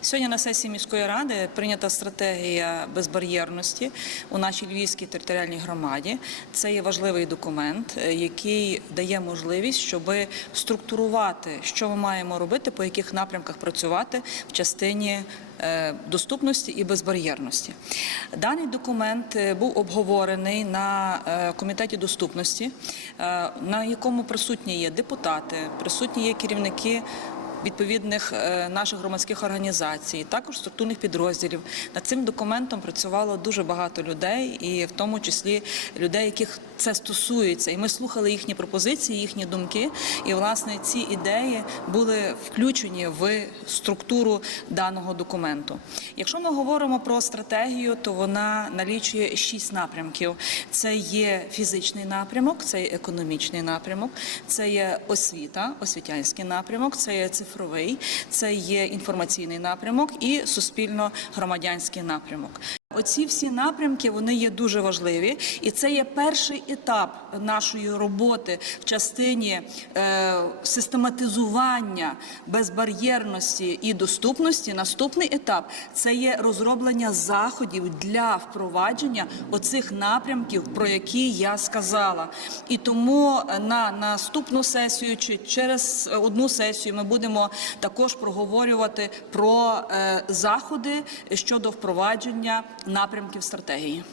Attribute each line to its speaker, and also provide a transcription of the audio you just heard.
Speaker 1: Сьогодні на сесії міської ради прийнята стратегія безбар'єрності у нашій Львівській територіальній громаді. Це є важливий документ, е, який дає можливість, щоб структурувати, що ми маємо робити, по яких напрямках працювати в частині е, доступності і безбар'єрності. Даний документ е, був обговорений на комітеті доступності, на якому присутні є депутати, присутні є керівники відповідних е, наших громадських організацій, також структурних підрозділів. Над цим документом працювало дуже багато людей, і в тому числі людей, яких це стосується. І ми слухали їхні пропозиції, їхні думки. І власне ці ідеї були включені в структуру даного документу. Якщо ми говоримо про стратегію, то вона налічує шість напрямків: це є фізичний напрямок, це є економічний напрямок, це є освіта, освітянський напрямок, це є цифровий, це є інформаційний напрямок і суспільно-громадянський напрямок. Оці всі напрямки вони є дуже важливі, і це є перший етап нашої роботи в частині е, систематизування безбар'єрності і доступності. Наступний етап це є розроблення заходів для впровадження оцих напрямків, про які я сказала. І тому на наступну сесію чи через одну сесію ми будемо також проговорювати про е, заходи щодо впровадження напрямків стратегії.